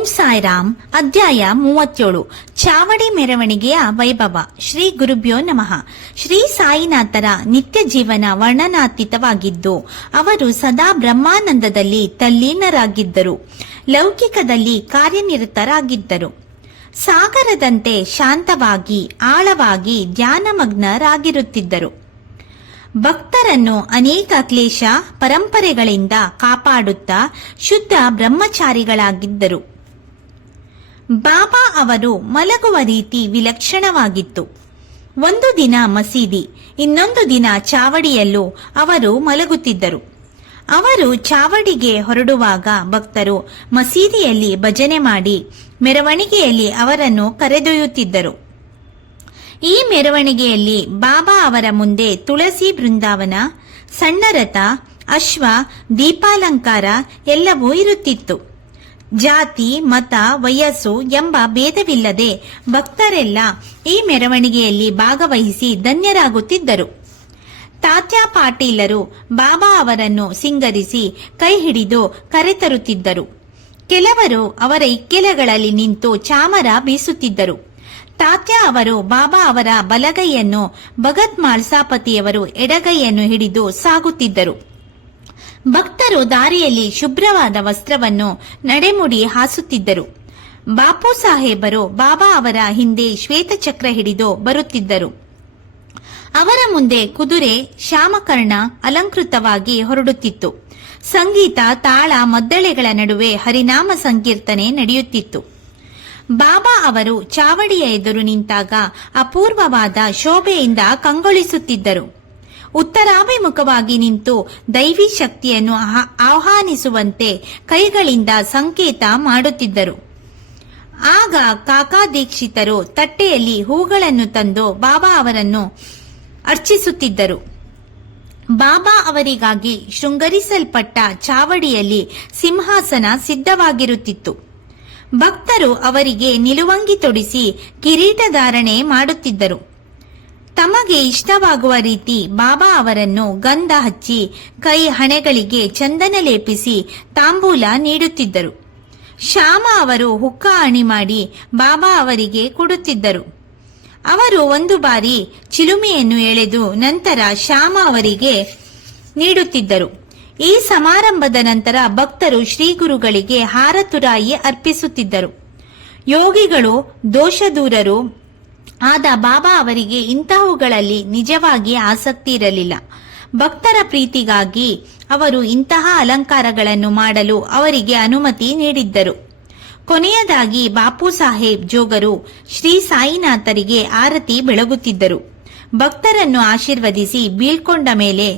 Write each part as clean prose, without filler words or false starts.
ಓಂ ಸಾಯಿರಾಮ್. ಅಧ್ಯಾಯ 37. ಚಾವಡಿ ಮೆರವಣಿಗೆಯ ವೈಭವ. ಶ್ರೀ ಗುರುಭ್ಯೋ ನಮಃ. ಶ್ರೀ ಸಾಯಿನಾಥರ ನಿತ್ಯ ಜೀವನ ವರ್ಣನಾತೀತವಾಗಿದ್ದು ಅವರು ಸದಾ ಬ್ರಹ್ಮಾನಂದದಲ್ಲಿ ತಲ್ಲೀನರಾಗಿದ್ದರು. ಲೌಕಿಕದಲ್ಲಿ ಕಾರ್ಯನಿರತರಾಗಿದ್ದರು. ಸಾಗರದಂತೆ ಶಾಂತವಾಗಿ ಆಳವಾಗಿ ಧ್ಯಾನಮಗ್ನರಾಗಿರುತ್ತಿದ್ದರು. ಭಕ್ತರನ್ನು ಅನೇಕ ಕ್ಲೇಶ ಪರಂಪರೆಗಳಿಂದ ಕಾಪಾಡುತ್ತಾ ಶುದ್ಧ ಬ್ರಹ್ಮಚಾರಿಗಳಾಗಿದ್ದರು. ಬಾಬಾ ಅವರು ಮಲಗುವ ರೀತಿ ವಿಲಕ್ಷಣವಾಗಿತ್ತು. ಒಂದು ದಿನ ಮಸೀದಿ, ಇನ್ನೊಂದು ದಿನ ಚಾವಡಿಯಲ್ಲೂ ಅವರು ಮಲಗುತ್ತಿದ್ದರು. ಅವರು ಚಾವಡಿಗೆ ಹೊರಡುವಾಗ ಭಕ್ತರು ಮಸೀದಿಯಲ್ಲಿ ಭಜನೆ ಮಾಡಿ ಮೆರವಣಿಗೆಯಲ್ಲಿ ಅವರನ್ನು ಕರೆದೊಯ್ಯುತ್ತಿದ್ದರು. ಈ ಮೆರವಣಿಗೆಯಲ್ಲಿ ಬಾಬಾ ಅವರ ಮುಂದೆ ತುಳಸಿ ಬೃಂದಾವನ, ಸಣ್ಣ ರಥ, ಅಶ್ವ, ದೀಪಾಲಂಕಾರ ಎಲ್ಲವೂ ಇರುತ್ತಿತ್ತು. ಜಾತಿ, ಮತ, ವಯಸ್ಸು ಎಂಬ ಭೇದವಿಲ್ಲದೆ ಭಕ್ತರೆಲ್ಲ ಈ ಮೆರವಣಿಗೆಯಲ್ಲಿ ಭಾಗವಹಿಸಿ ಧನ್ಯರಾಗುತ್ತಿದ್ದರು. ತಾತ್ಯಾ ಪಾಟೀಲರು ಬಾಬಾ ಅವರನ್ನು ಸಿಂಗರಿಸಿ ಕೈ ಹಿಡಿದು ಕರೆತರುತ್ತಿದ್ದರು. ಕೆಲವರು ಅವರ ಇಕ್ಕೆಲಗಳಲ್ಲಿ ನಿಂತು ಚಾಮರ ಬೀಸುತ್ತಿದ್ದರು. ತಾತ್ಯಾ ಅವರು ಬಾಬಾ ಅವರ ಬಲಗೈಯನ್ನು, ಭಗತ್ ಮಾಳ್ಸಾಪತಿಯವರು ಎಡಗೈಯನ್ನು ಹಿಡಿದು ಸಾಗುತ್ತಿದ್ದರು. ಭಕ್ತರು ದಾರಿಯಲ್ಲಿ ಶುಭ್ರವಾದ ವಸ್ತ್ರವನ್ನು ನಡೆಮುಡಿ ಹಾಸುತ್ತಿದ್ದರು. ಬಾಪು ಸಾಹೇಬರು ಬಾಬಾ ಅವರ ಹಿಂದೆ ಶ್ವೇತಚಕ್ರ ಹಿಡಿದು ಬರುತ್ತಿದ್ದರು. ಅವರ ಮುಂದೆ ಕುದುರೆ ಶ್ಯಾಮಕರ್ಣ ಅಲಂಕೃತವಾಗಿ ಹೊರಡುತ್ತಿತ್ತು. ಸಂಗೀತ, ತಾಳ, ಮದ್ದಳೆಗಳ ನಡುವೆ ಹರಿನಾಮ ಸಂಕೀರ್ತನೆ ನಡೆಯುತ್ತಿತ್ತು. ಬಾಬಾ ಅವರು ಚಾವಡಿಯ ಎದುರು ನಿಂತಾಗ ಅಪೂರ್ವವಾದ ಶೋಭೆಯಿಂದ ಕಂಗೊಳಿಸುತ್ತಿದ್ದರು. ಉತ್ತರಾಭಿಮುಖವಾಗಿ ನಿಂತು ದೈವಿ ಶಕ್ತಿಯನ್ನು ಆಹ್ವಾನಿಸುವಂತೆ ಕೈಗಳಿಂದ ಸಂಕೇತ ಮಾಡುತ್ತಿದ್ದರು. ಆಗ ಕಾಕಾ ದೀಕ್ಷಿತರು ತಟ್ಟೆಯಲ್ಲಿ ಹೂಗಳನ್ನು ತಂದು ಬಾಬಾ ಅವರನ್ನು ಅರ್ಚಿಸುತ್ತಿದ್ದರು. ಬಾಬಾ ಅವರಿಗಾಗಿ ಶೃಂಗರಿಸಲ್ಪಟ್ಟ ಚಾವಡಿಯಲ್ಲಿ ಸಿಂಹಾಸನ ಸಿದ್ಧವಾಗಿರುತ್ತಿತ್ತು. ಭಕ್ತರು ಅವರಿಗೆ ನಿಲುವಂಗಿ ತೊಡಿಸಿ ಕಿರೀಟಧಾರಣೆ ಮಾಡುತ್ತಿದ್ದರು. ತಮಗೆ ಇಷ್ಟವಾಗುವ ರೀತಿ ಬಾಬಾ ಅವರನ್ನು ಗಂಧ ಹಚ್ಚಿ ಕೈ ಹಣೆಗಳಿಗೆ ಚಂದನ ಲೇಪಿಸಿ ತಾಂಬೂಲ ನೀಡುತ್ತಿದ್ದರು. ಶ್ಯಾಮ ಅವರು ಹುಕ್ಕ ಅಣಿ ಮಾಡಿ ಬಾಬಾ ಅವರಿಗೆ ಕೊಡುತ್ತಿದ್ದರು. ಅವರು ಒಂದು ಬಾರಿ ಚಿಲುಮೆಯನ್ನು ಎಳೆದು ನಂತರ ಶ್ಯಾಮ ಅವರಿಗೆ ನೀಡುತ್ತಿದ್ದರು. ಈ ಸಮಾರಂಭದ ನಂತರ ಭಕ್ತರು ಶ್ರೀ ಗುರುಗಳಿಗೆ ಹಾರತುರಾಯಿ ಅರ್ಪಿಸುತ್ತಿದ್ದರು. ಯೋಗಿಗಳು, ದೋಷದೂರರು ಆದ ಬಾಬಾ ಅವರಿಗೆ ಇಂತಹವುಗಳಲ್ಲಿ ನಿಜವಾಗಿ ಆಸಕ್ತಿ ಇರಲಿಲ್ಲ. ಭಕ್ತರ ಪ್ರೀತಿಗಾಗಿ ಅವರು ಇಂತಹ ಅಲಂಕಾರಗಳನ್ನು ಮಾಡಲು ಅವರಿಗೆ ಅನುಮತಿ ನೀಡಿದ್ದರು. ಕೊನೆಯದಾಗಿ ಬಾಪು ಸಾಹೇಬ್ ಜೋಗರು ಶ್ರೀ ಸಾಯಿನಾಥರಿಗೆ ಆರತಿ ಬೆಳಗುತ್ತಿದ್ದರು. ಭಕ್ತರನ್ನು ಆಶೀರ್ವದಿಸಿ ಬೀಳ್ಕೊಂಡ ಮೇಲೆ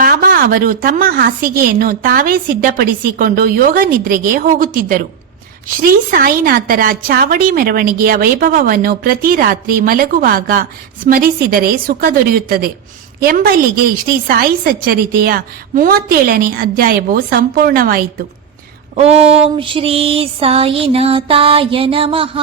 ಬಾಬಾ ಅವರು ತಮ್ಮ ಹಾಸಿಗೆಯನ್ನು ತಾವೇ ಸಿದ್ಧಪಡಿಸಿಕೊಂಡು ಯೋಗ ನಿದ್ರೆಗೆ ಹೋಗುತ್ತಿದ್ದರು. ಶ್ರೀ ಸಾಯಿನಾಥರ ಚಾವಡಿ ಮೆರವಣಿಗೆಯ ವೈಭವವನ್ನು ಪ್ರತಿ ರಾತ್ರಿ ಮಲಗುವಾಗ ಸ್ಮರಿಸಿದರೆ ಸುಖ ದೊರೆಯುತ್ತದೆ ಎಂಬಲ್ಲಿಗೆ ಶ್ರೀ ಸಾಯಿ ಸಚ್ಚರಿತೆಯ 37ನೇ ಅಧ್ಯಾಯವು ಸಂಪೂರ್ಣವಾಯಿತು. ಓಂ ಶ್ರೀ ಸಾಯಿನಾಥಾಯ ನಮಃ.